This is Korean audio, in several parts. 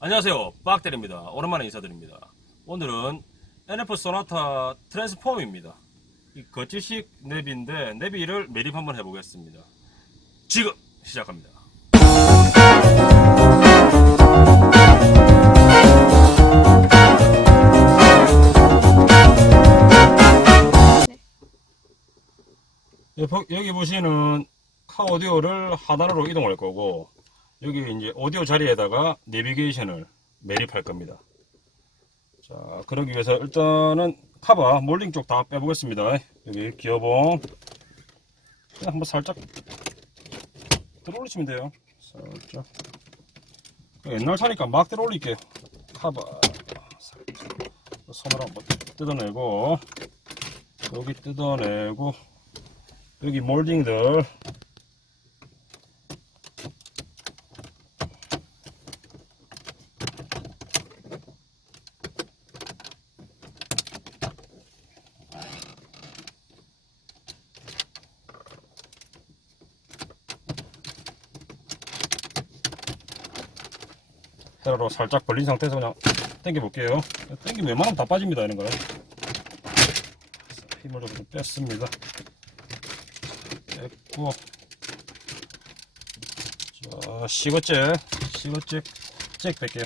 안녕하세요. 빡대리입니다. 오랜만에 인사드립니다. 오늘은 NF 소나타 트랜스폼입니다. 이 거치식 내비인데 내비를 매립 한번 해보겠습니다. 지금 시작합니다. 여기 보시는 카 오디오를 하단으로 이동할 거고 여기 이제 오디오 자리에다가 내비게이션을 매립할 겁니다. 자, 그러기 위해서 일단은 카바 몰딩 쪽다 빼보겠습니다. 여기 기어봉 한번 살짝 들어 올리시면 돼요. 살짝 옛날 차니까 막 들어 올릴게요. 카바 살짝 손으로 한번 뜯어내고 여기 뜯어내고 여기 몰딩들 헤라로 살짝 벌린 상태에서 그냥 당겨 볼게요. 당기면 웬만하면 다 빠집니다, 이런 거요. 힘을 좀 뺐습니다. 뺐고, 자, 시거잭, 시거잭, 잭 뺄게요.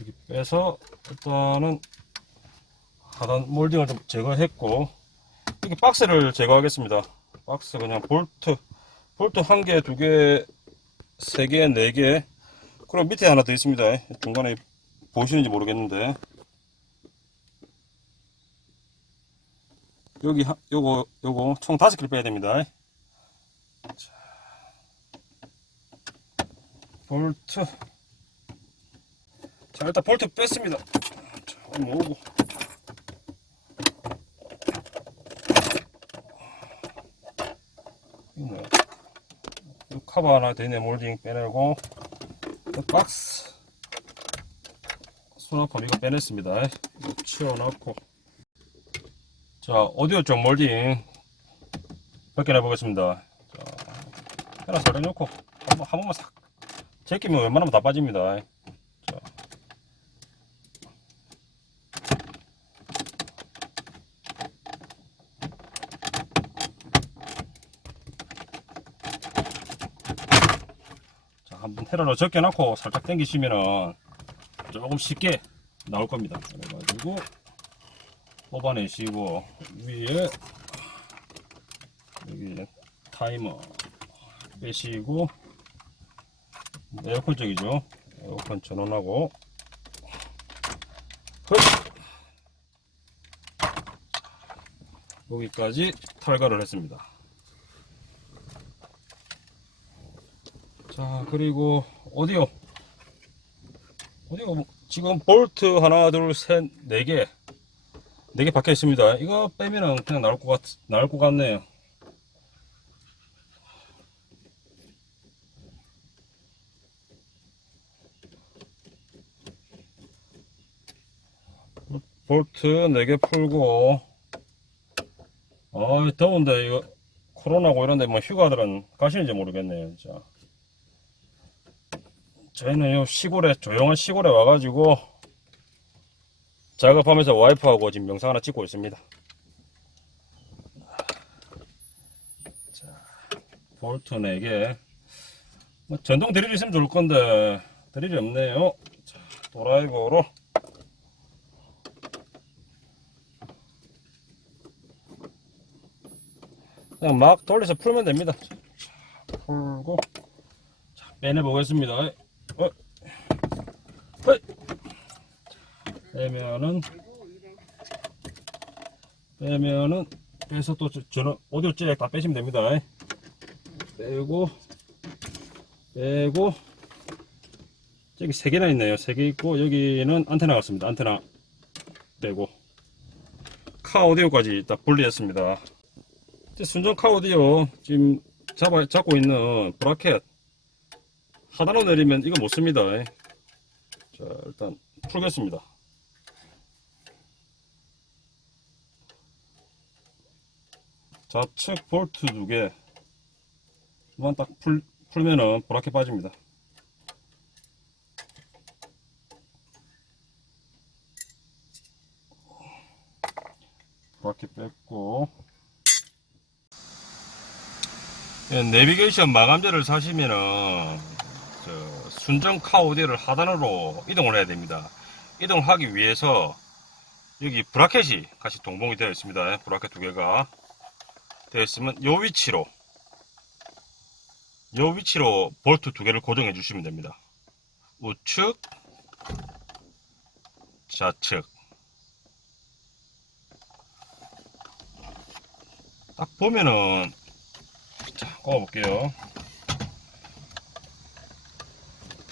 여기 빼서 일단은 하단 몰딩을 좀 제거했고, 이렇게 박스를 제거하겠습니다. 박스 그냥 볼트, 볼트 한 개, 두 개, 세 개, 네 개. 그리고 밑에 하나 더 있습니다. 중간에 보시는지 모르겠는데. 여기, 하- 요거, 요거 총 다섯 개를 빼야 됩니다. 자, 볼트. 자, 일단 볼트 뺐습니다. 자, 모으고. 이거 뭐야? 이 커버 하나 되네 몰딩 빼내고. 이 박스. 수납함 이거 빼냈습니다. 이거 치워놓고. 자 오디오 쪽 몰딩 벗겨내 보겠습니다. 자 하나 살짝 한번 한 번만 싹 제끼면 웬만하면 다 빠집니다 한번 테러로 적게놓고 살짝 당기시면은 조금 쉽게 나올 겁니다. 그래가지고 뽑아내시고 위에 여기 타이머 빼시고 에어컨 쪽이죠. 에어컨 전원하고 헐! 여기까지 탈거를 했습니다. 자 그리고 오디오 오디오 지금 볼트 하나 둘셋네개네 개 박혀 있습니다. 이거 빼면은 그냥 나올 것 같 나올 것 같네요. 볼트 네개 풀고. 아 더운데 이거 코로나고 이런데 뭐 휴가들은 가시는지 모르겠네요 진짜 저희는 요 시골에 조용한 시골에 와가지고 작업하면서 와이프하고 지금 영상 하나 찍고 있습니다. 자, 볼트 4개. 뭐 전동 드릴 있으면 좋을 건데 드릴이 없네요. 자, 도라이버로 그냥 막 돌려서 풀면 됩니다. 자, 풀고 자, 빼내 보겠습니다. 빼면은 빼면은 빼서 또 저- 저는 오디오 잭 다 빼시면 됩니다. 빼고 빼고 저기 세 개나 있네요. 세 개 있고 여기는 안테나 같습니다. 안테나 빼고 카 오디오까지 다 분리했습니다. 이제 순정 카 오디오 지금 잡아 잡고 있는 브라켓 하나로 내리면 이거 못 씁니다. 예. 자, 일단 풀겠습니다. 좌측 볼트 두 개. 이만 딱 풀, 풀면은 보라켓 빠집니다. 보라켓 뺐고. 예, 내비게이션 마감재를 사시면은 순정 카우디를 하단으로 이동을 해야 됩니다. 이동을 하기 위해서 여기 브라켓이 같이 동봉이 되어 있습니다. 브라켓 두 개가 되어 있으면 요 위치로 요 위치로 볼트 두 개를 고정해 주시면 됩니다. 우측, 좌측. 딱 보면은 자, 꼽아볼게요.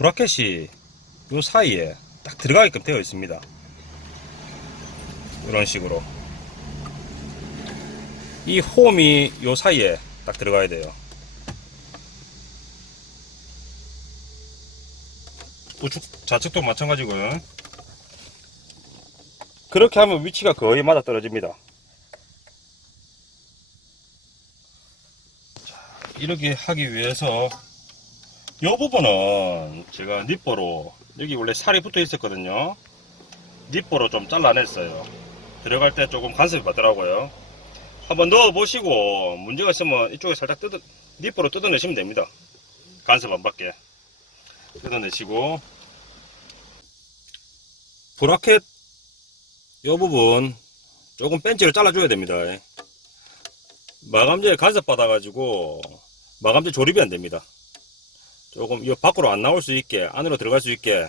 브라켓이 요 사이에 딱 들어가게끔 되어 있습니다. 이런 식으로. 이 홈이 요 사이에 딱 들어가야 돼요. 우측, 좌측도 마찬가지고요. 그렇게 하면 위치가 거의 맞아 떨어집니다. 자, 이렇게 하기 위해서 이 부분은 제가 니뽀로 여기 원래 살이 붙어 있었거든요. 니뽀로 좀 잘라냈어요. 들어갈 때 조금 간섭이 받더라고요. 한번 넣어 보시고 문제가 있으면 이쪽에 살짝 뜯어 니뽀로 뜯어내시면 됩니다. 간섭 안 받게. 뜯어내시고 브라켓 이 부분 조금 벤치를 잘라줘야 됩니다. 마감재 간섭 받아가지고 마감재 조립이 안 됩니다. 조금 이 밖으로 안 나올 수 있게 안으로 들어갈 수 있게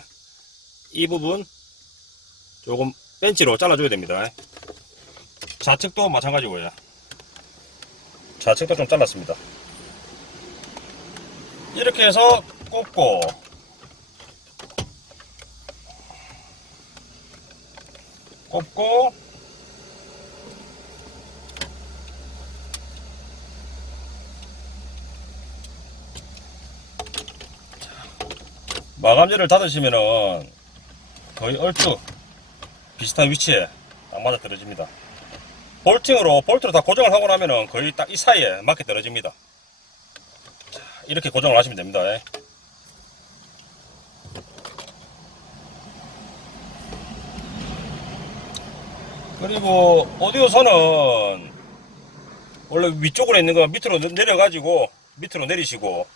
이 부분 조금 벤치로 잘라줘야 됩니다. 좌측도 마찬가지고요. 좌측도 좀 잘랐습니다. 이렇게 해서 꼽고 꼽고 마감재를 닫으시면은 거의 얼추 비슷한 위치에 딱 맞아 떨어집니다. 볼팅으로 볼트로 다 고정을 하고 나면은 거의 딱 이 사이에 맞게 떨어집니다. 자, 이렇게 고정을 하시면 됩니다. 그리고 오디오선은 원래 위쪽으로 있는 거 밑으로 내- 내려가지고 밑으로 내리시고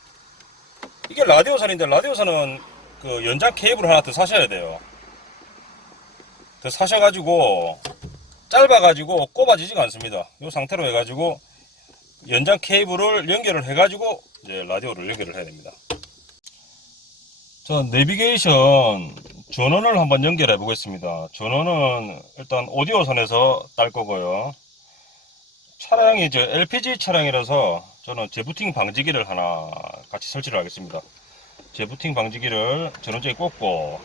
이게 라디오선인데 라디오선은 그 연장 케이블을 하나 더 사셔야 돼요. 더 사셔가지고 짧아가지고 꼽아지지가 않습니다. 이 상태로 해가지고 연장 케이블을 연결을 해가지고 이제 라디오를 연결을 해야 됩니다. 자, 내비게이션 전원을 한번 연결해 보겠습니다. 전원은 일단 오디오 선에서 딸 거고요. 차량이 이제 LPG 차량이라서 저는 재부팅 방지기를 하나 같이 설치를 하겠습니다. 재부팅 방지기를 전원 쪽에 꽂고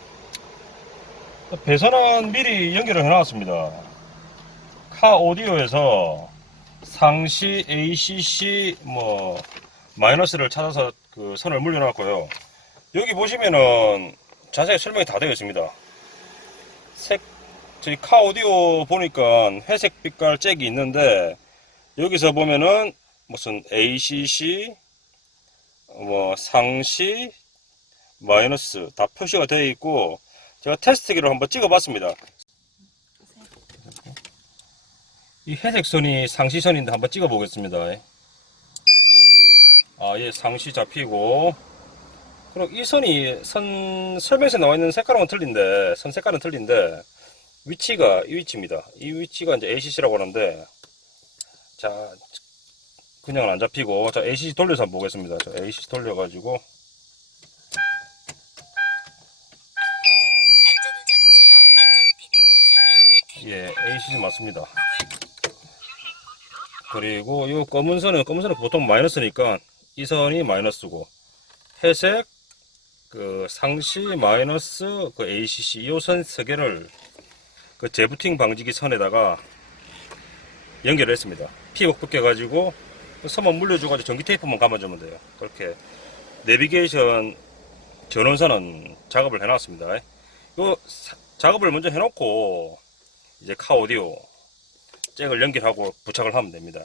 배선은 미리 연결을 해 놨습니다. 카 오디오에서 상시 ACC 뭐 마이너스를 찾아서 그 선을 물려 놨고요. 여기 보시면은 자세히 설명이 다 되어 있습니다. 색, 저희 카 오디오 보니까 회색 빛깔 잭이 있는데, 여기서 보면은 무슨 ACC, 뭐 상시, 마이너스 다 표시가 되어 있고, 제가 테스트기로 한번 찍어 봤습니다. 이 회색 선이 상시선인데 한번 찍어 보겠습니다. 아, 예, 상시 잡히고, 그럼 이 선이 선 설명서에 나와 있는 색깔은 틀린데 선 색깔은 틀린데 위치가 이 위치입니다. 이 위치가 이제 ACC라고 하는데 자 그냥은 안 잡히고 자 ACC 돌려서 한번 보겠습니다. 자 ACC 돌려가지고 ACC 맞습니다. 그리고 이 검은 선은 검은 선은 보통 마이너스니까 이 선이 마이너스고 회색 그 상시 마이너스 그 ACC 이선 세 개를 그 재부팅 방지기 선에다가 연결을 했습니다. 피복 벗겨가지고 그 선만 물려줘가지고 전기 테이프만 감아주면 돼요. 그렇게 내비게이션 전원선은 작업을 해놨습니다. 이 작업을 먼저 해놓고 이제 카 오디오 잭을 연결하고 부착을 하면 됩니다.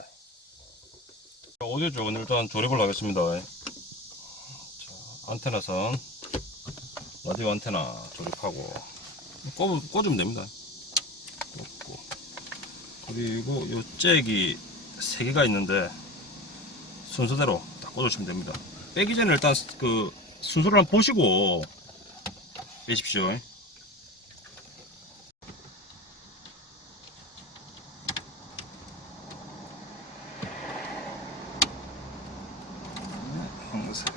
오디오 쪽은 일단 조립을 하겠습니다. 자, 안테나선 라디오 안테나 조립하고 꽂, 꽂으면 됩니다. 꽂고 그리고 요 잭이 세 개가 있는데 순서대로 딱 꽂으시면 됩니다. 빼기 전에 일단 그 순서를 한번 보시고 빼십시오. 황색.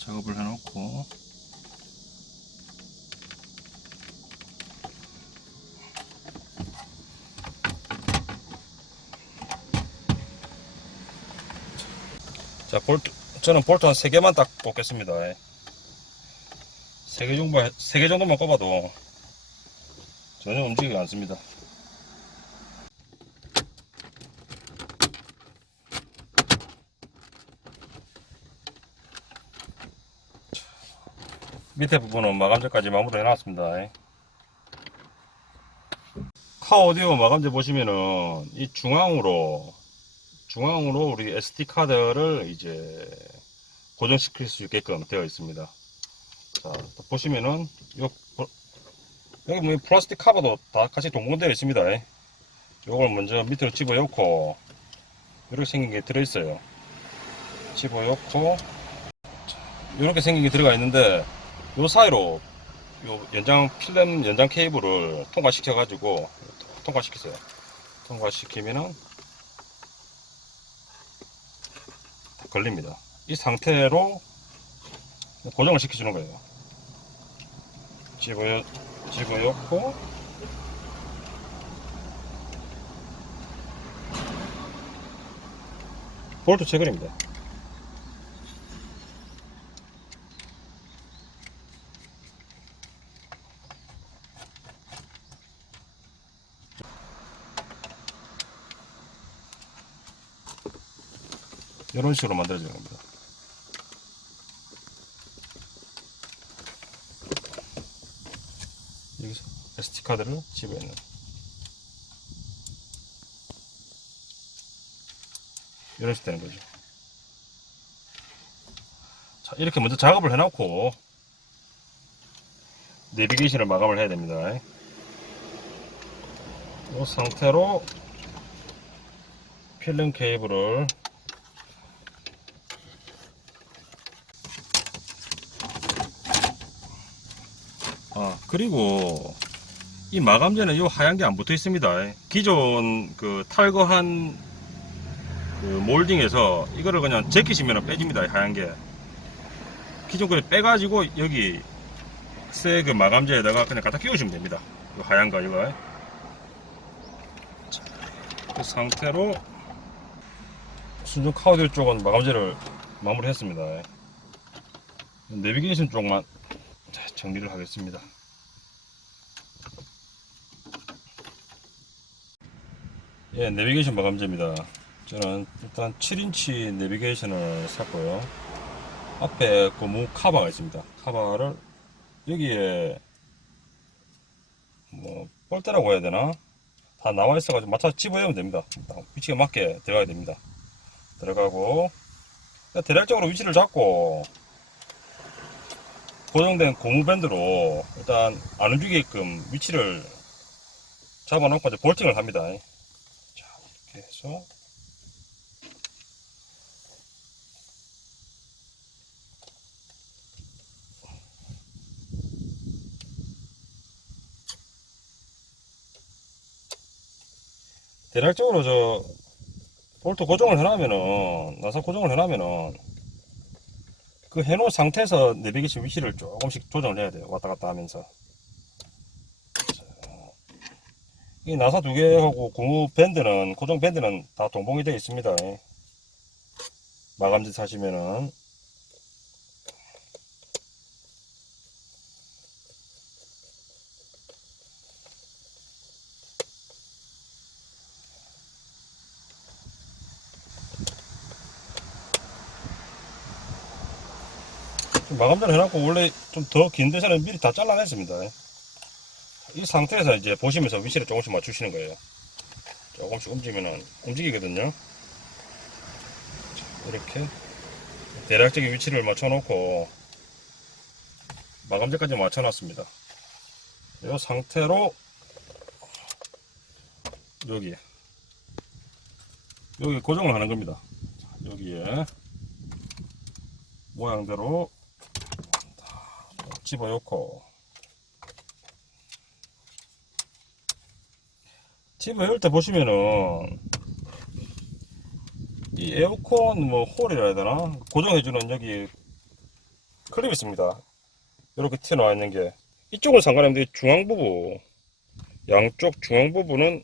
작업을 해놓고 자 볼트 저는 볼트 한 3개만 딱 꽂겠습니다. 3개 정도 3개 정도만 꼽아도 전혀 움직이지 않습니다. 밑에 부분은 마감재까지 마무리 해놨습니다. 카 오디오 마감재 보시면은 이 중앙으로 중앙으로 우리 SD 카드를 이제 고정시킬 수 있게끔 되어 있습니다. 자, 또 보시면은 요 보- 여기 뭐 플라스틱 커버도 다 같이 동봉되어 있습니다. 요걸 먼저 밑으로 집어넣고 이렇게 생긴 게 들어있어요. 집어넣고 이렇게 생긴 게 들어가 있는데 요 사이로 요 연장 필름 연장 케이블을 통과시켜 가지고 통과시키세요. 통과시키면은 다 걸립니다. 이 상태로 고정을 시켜주는 거예요. 집어요 집어넣고 볼트 체결입니다. 이런 식으로 만들어지는 겁니다. 여기서 SD 카드를 집어넣는 이런 식으로 되는 거죠. 자, 이렇게 먼저 작업을 해놓고 내비게이션을 마감을 해야 됩니다. 이 상태로 필름 케이블을 아, 그리고 이 마감재는 이 하얀 게 안 붙어 있습니다. 기존 그 탈거한 그 몰딩에서 이거를 그냥 제끼시면 빼집니다. 이 하얀 게. 기존 거를 빼가지고 여기 새그 마감재에다가 그냥 갖다 끼우시면 됩니다. 이 하얀 거 이거. 자, 그 상태로 순정 카우디 쪽은 마감재를 마무리했습니다. 내비게이션 쪽만 자, 정리를 하겠습니다. 예, 내비게이션 마감재입니다. 저는 일단 7인치 내비게이션을 샀고요. 앞에 고무 카바가 있습니다. 카바를 여기에 뭐 볼대라고 해야 되나? 다 나와 있어가지고 맞춰서 집어넣으면 됩니다. 위치에 맞게 들어가야 됩니다. 들어가고 대략적으로 위치를 잡고 고정된 고무밴드로 일단 안 움직이게끔 위치를 잡아놓고 이제 볼팅을 합니다. 자, 이렇게 해서 대략적으로 저 볼트 고정을 해놓으면은 나사 고정을 해놓으면은 그 해놓은 상태에서 내비게이션 위치를 조금씩 조정을 해야 돼요. 왔다 갔다 하면서. 자, 이 나사 두 개하고 고무 밴드는, 고정 밴드는 다 동봉이 되어 있습니다. 마감재 사시면은. 마감대를 해놨고 원래 좀 더 긴 데 서는 미리 다 잘라냈습니다. 이 상태에서 이제 보시면서 위치를 조금씩 맞추시는 거예요. 조금씩 움직이면은 움직이거든요. 자, 이렇게 대략적인 위치를 맞춰 놓고 마감재까지 맞춰 놨습니다. 이 상태로 여기 여기 고정을 하는 겁니다. 자, 여기에 모양대로 집어넣고 집어열 때 보시면은 이 에어컨 뭐 홀이라 해야 되나 고정해주는 여기 클립 있습니다. 이렇게 튀어나와 있는 게 이쪽은 상관없는데 이 중앙 부분 양쪽 중앙 부분은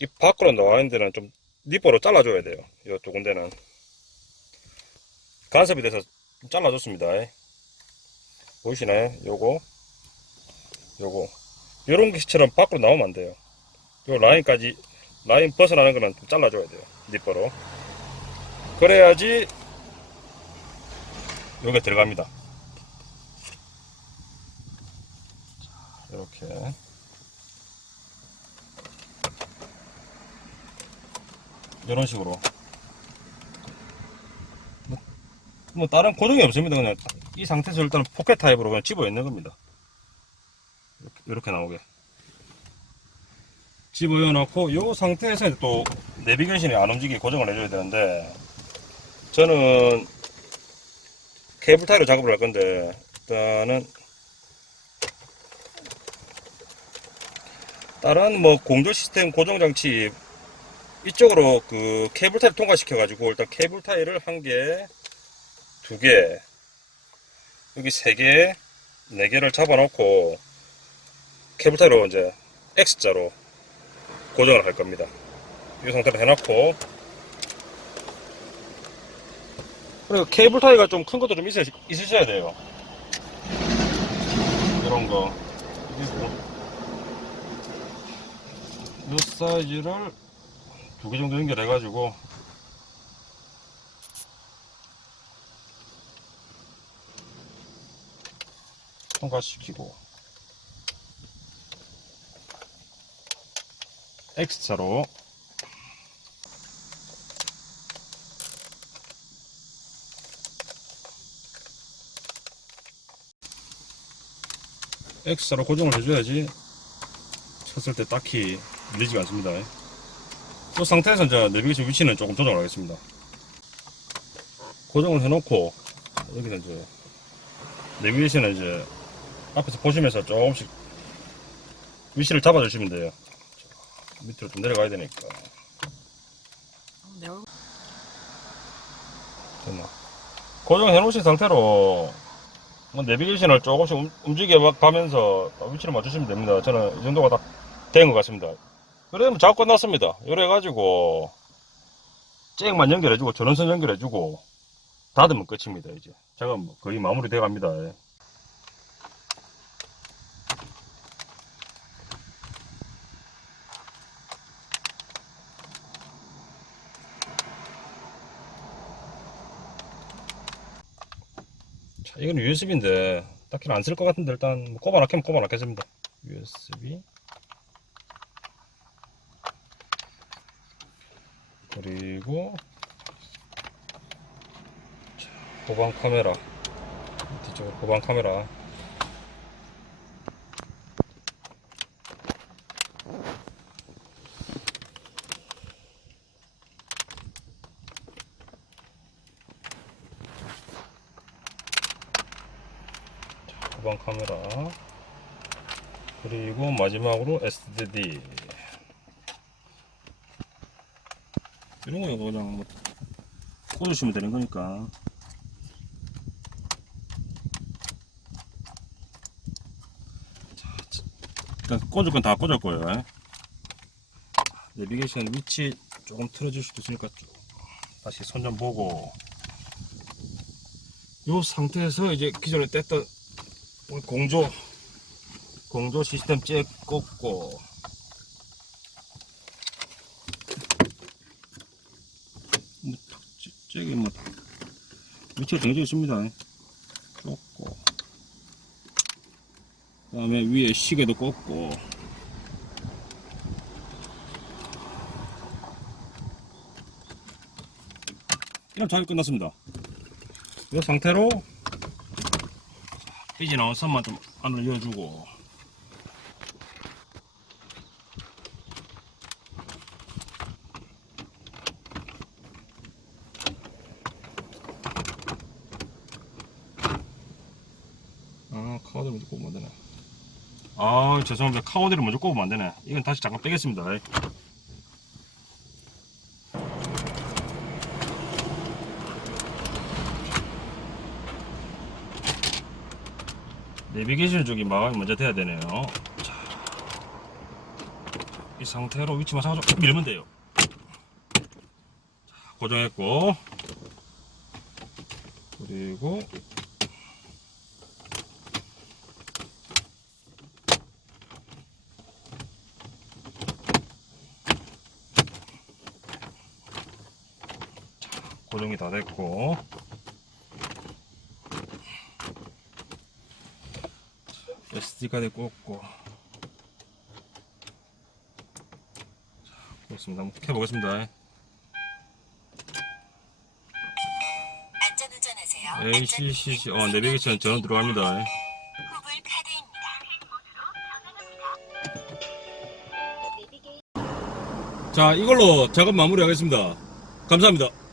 이 밖으로 나와 있는 데는 좀 니퍼로 잘라줘야 돼요. 이 두 군데는 간섭이 돼서 좀 잘라줬습니다. 보이시나요? 요거 요거 요런 것처럼 밖으로 나오면 안 돼요. 요 라인까지 라인 벗어나는 거는 좀 잘라줘야 돼요. 니퍼로 그래야지 요게 들어갑니다. 이렇게 이런 식으로 뭐, 뭐 다른 고정이 없습니다 그냥 이 상태에서 일단 포켓 타입으로 그냥 집어 있는 겁니다. 이렇게, 이렇게 나오게. 집어 넣고 이 상태에서 또 내비게이션이 안 움직이게 고정을 해줘야 되는데 저는 케이블 타이로 작업을 할 건데 일단은 다른 뭐 공조 시스템 고정 장치 이쪽으로 그 케이블 타일 통과시켜 가지고 일단 케이블 타일을 한 개, 두 개, 여기 세 개, 네 개를 잡아 놓고 케이블 타일로 이제 X자로 고정을 할 겁니다. 이 상태로 해놓고 그리고 케이블 타이가 좀 큰 것도 좀 있으, 있으셔야 돼요. 이런 거. 이 사이즈를 두 개 정도 연결해 가지고 통과시키고 X자로 X자로 고정을 해줘야지 쳤을 때 딱히 밀리지가 않습니다. 이 상태에서 이제 내비게이션 위치는 조금 조정을 하겠습니다. 고정을 해놓고 여기는 이제 내비게이션은 이제 앞에서 보시면서 조금씩 위치를 잡아주시면 돼요. 자, 밑으로 좀 내려가야 되니까. 됐나? 고정해 놓으신 상태로 뭐 내비게이션을 조금씩 움- 움직여 가면서 위치를 맞추시면 됩니다. 저는 이 정도가 다 된 것 같습니다. 그러면 작업 끝났습니다. 이래 가지고 잭만 연결해주고 전원선 연결해주고 닫으면 끝입니다. 이제 작업 뭐 거의 마무리 돼 갑니다. 이건 USB인데 딱히 안 쓸 것 같은데 일단 뭐 꼽아 놨으면 꼽아 놨겠습니다. USB 그리고 자, 보방 카메라. 뒤쪽으로 보방 카메라 자, 보방 카메라 그리고 마지막으로 SSD 이런 거 그냥 뭐 꽂으시면 되는 거니까. 자, 자, 일단 꽂을 건 다 꽂을 거예요. 예. 내비게이션 위치 조금 틀어질 수도 있으니까 좀 다시 손 좀 보고. 이 상태에서 이제 기존에 뗐던 공조 공조 시스템 잭 꽂고 뭐, 저- 저기 뭐 위치가 정해져 있습니다. 꽂고 그 다음에 위에 시계도 꽂고 이런 작업 끝났습니다. 이 상태로 삐지 나온 선만 좀 안으로 이어주고 아 카우디를 먼저 꼽으면 안 되네. 아 죄송합니다. 카우디를 먼저 꼽으면 안 되네. 이건 다시 잠깐 빼겠습니다. 내비게이션 쪽이 마감이 먼저 돼야 되네요. 자, 이 상태로 위치 마찬가지로 밀면 돼요. 자, 고정했고, 그리고 고정이 다 됐고. SD카드 꽂고 자, 그렇습니다. 한번 켜보겠습니다. 안전운전하세요. ACCC 어 내비게이션 전원 들어갑니다. 자 이걸로 작업 마무리하겠습니다. 감사합니다.